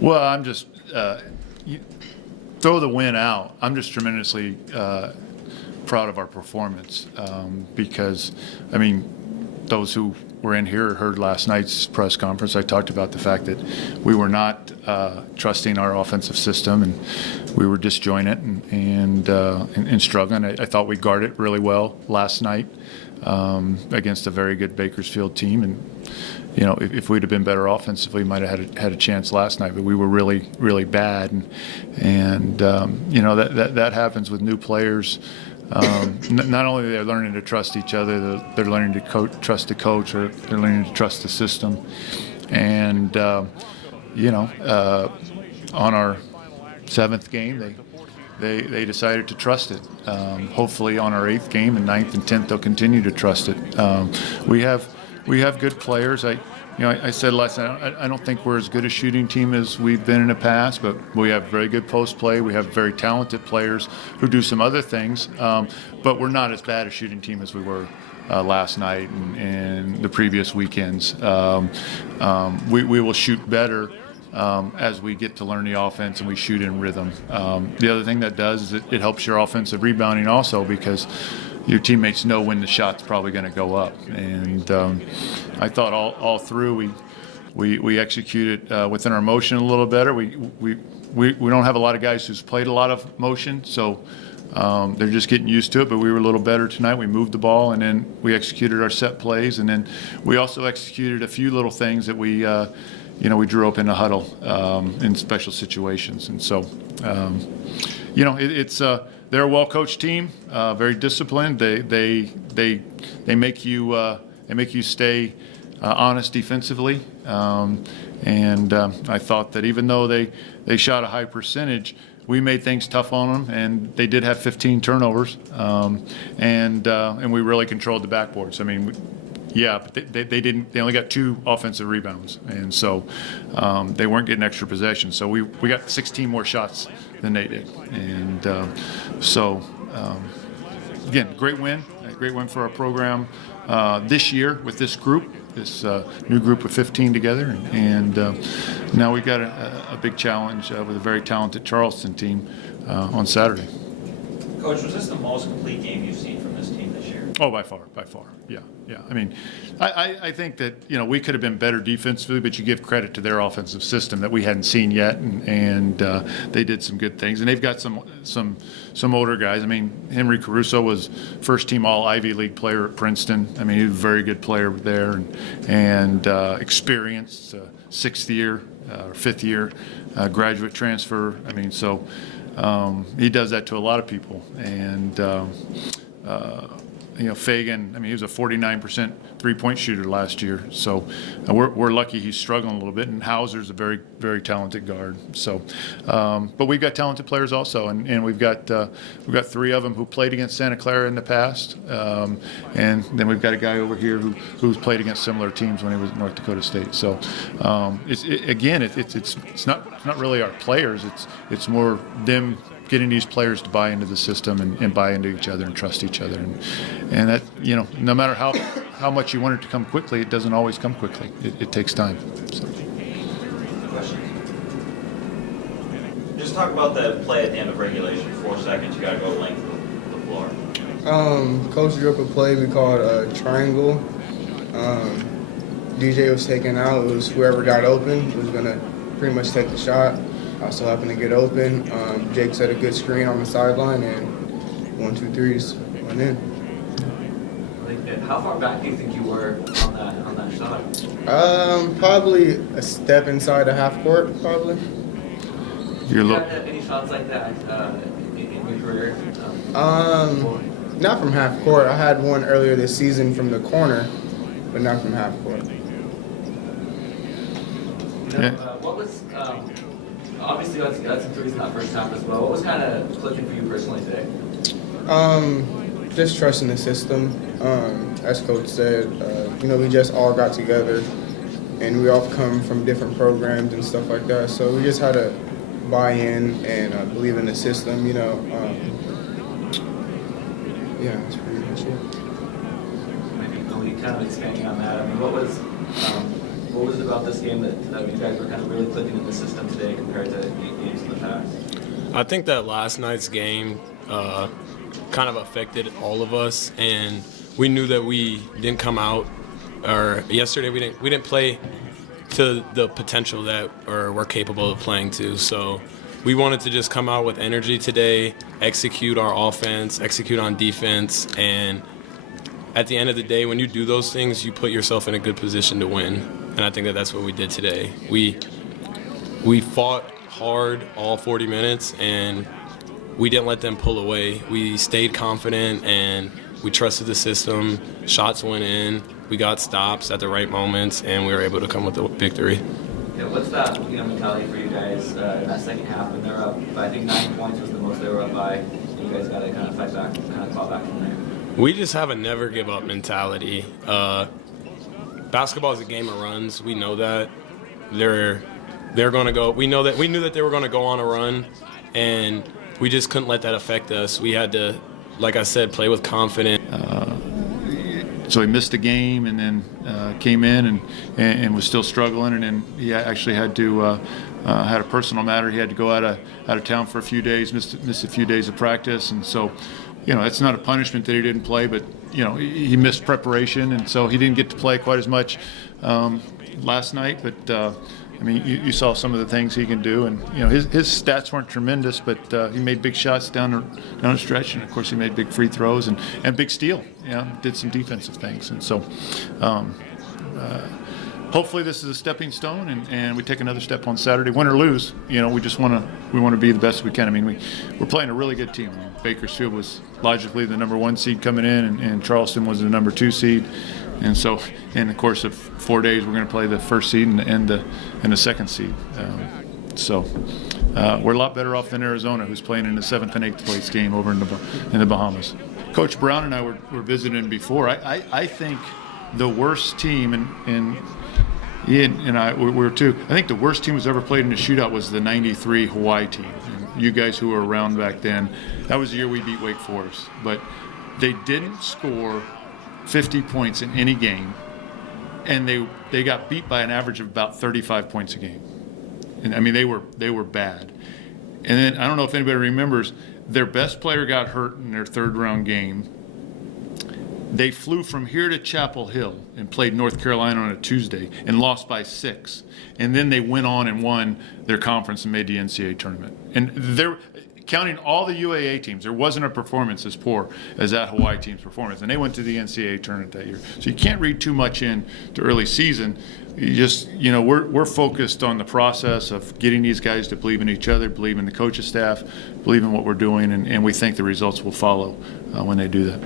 Well, I'm just throw the win out. I'm just tremendously proud of our performance because, I mean, those who were in here heard last night's press conference. I talked about the fact that we were not trusting our offensive system, and we were disjointed and struggling. I thought we guarded really well last night against a very good Bakersfield team, and you know, if we'd have been better offensively, we might have had a chance last night. But we were really bad, and you know, that happens with new players. Not only are they learning to trust each other, they're learning to trust the coach, or they're learning to trust the system. And you know, on our 7th game, they decided to trust it. Hopefully, on our 8th game and 9th and 10th, they'll continue to trust it. We have good players. I said last night, I don't think we're as good a shooting team as we've been in the past, but we have very good post play. We have very talented players who do some other things, but we're not as bad a shooting team as we were last night and the previous weekends. We will shoot better as we get to learn the offense and we shoot in rhythm. The other thing that does is it helps your offensive rebounding also, because your teammates know when the shot's probably going to go up. And I thought all through we executed within our motion a little better. We don't have a lot of guys who's played a lot of motion, so they're just getting used to it. But we were a little better tonight. We moved the ball, and then we executed our set plays, and then we also executed a few little things that we drew up in the huddle in special situations. And so, they're a well-coached team, very disciplined. They make you stay honest defensively. And I thought that even though they shot a high percentage, we made things tough on them, and they did have 15 turnovers. And we really controlled the backboards. I mean, but they didn't. They only got 2 offensive rebounds, and so they weren't getting extra possessions. So we got 16 more shots than they did, and again, great win for our program this year with this group, this new group of 15 together, and now we've got a big challenge with a very talented Charleston team on Saturday. Coach, was this the most complete game you've seen from this team this year? Oh, by far. Yeah. I mean, I think that, we could have been better defensively, but you give credit to their offensive system that we hadn't seen yet, and they did some good things. And they've got some older guys. I mean, Henry Caruso was first-team All-Ivy League player at Princeton. I mean, he was a very good player there, and experienced, 6th year, 5th year, graduate transfer. I mean, so he does that to a lot of people. And Fagan, I mean, he was a 49% three-point shooter last year. So we're lucky he's struggling a little bit. And Hauser's a very, very talented guard. So, but we've got talented players also, and we've got 3 of them who played against Santa Clara in the past, and then we've got a guy over here who's played against similar teams when he was at North Dakota State. So, it's not really our players. It's more them getting these players to buy into the system and buy into each other and trust each other, and that, no matter how much you want it to come quickly, it doesn't always come quickly. It takes time. So. Questions? Just talk about the play at the end of regulation. 4 seconds, you got to go length of the floor. Coach drew up a play we called a triangle. DJ was taken out. It was whoever got open was going to pretty much take the shot. I so happened to get open. Jake set a good screen on the sideline, and 1, 2 threes went in. How far back do you think you were on that shot? Probably a step inside a half court, probably. Did you have any shots like that in your career? Not from half court. I had one earlier this season from the corner, but not from half court. What was obviously that's some threes in that first half as well. What was kind of clicking for you personally today? Just trusting the system. As Coach said, we just all got together, and we all come from different programs and stuff like that. So we just had to buy in and believe in the system. That's pretty much it. Maybe kind of expanding on that. I mean, what was what was it about this game that you guys were kind of really clicking in the system today compared to games in the past? I think that last night's game kind of affected all of us, and we knew that we didn't come out, or yesterday we didn't play to the potential that we're capable of playing to. So we wanted to just come out with energy today, execute our offense, execute on defense, and at the end of the day, when you do those things, you put yourself in a good position to win. And I think that that's what we did today. We fought hard all 40 minutes, and we didn't let them pull away. We stayed confident, and we trusted the system. Shots went in. We got stops at the right moments, and we were able to come with the victory. Yeah, what's that mentality for you guys in that second half when they're up? I think 9 points was the most they were up by. And you guys got to kind of fight back, kind of claw back from there. We just have a never give up mentality. Basketball is a game of runs. We know that. They're going to go. We knew that they were going to go on a run, and we just couldn't let that affect us. We had to, like I said, play with confidence. So he missed a game and then came in and was still struggling, and then he actually had to had a personal matter. He had to go out of town for a few days, missed a few days of practice, and so it's not a punishment that he didn't play, but he missed preparation, and so he didn't get to play quite as much last night. But you saw some of the things he can do, and his stats weren't tremendous, but he made big shots down the stretch, and of course he made big free throws and big steal. Did some defensive things, and so hopefully this is a stepping stone, and we take another step on Saturday, win or lose. We just want to be the best we can. We're playing a really good team. Bakersfield was logically the number 1 seed coming in, and Charleston was the number 2 seed. And so, in the course of 4 days, we're going to play the first seed and the second seed. We're a lot better off than Arizona, who's playing in the 7th and 8th place game over in the Bahamas. Coach Brown and I were visiting before. I think the worst team, and Ian and I were too. I think the worst team who's ever played in a shootout was the '93 Hawaii team. And you guys who were around back then, that was the year we beat Wake Forest. But they didn't score 50 points in any game, and they got beat by an average of about 35 points a game. And they were bad. And then I don't know if anybody remembers, their best player got hurt in their 3rd round game. They flew from here to Chapel Hill and played North Carolina on a Tuesday and lost by 6. And then they went on and won their conference and made the NCAA tournament. And they're counting all the UAA teams, there wasn't a performance as poor as that Hawaii team's performance. And they went to the NCAA tournament that year. So you can't read too much into early season. You just, we're focused on the process of getting these guys to believe in each other, believe in the coaching staff, believe in what we're doing, and we think the results will follow when they do that.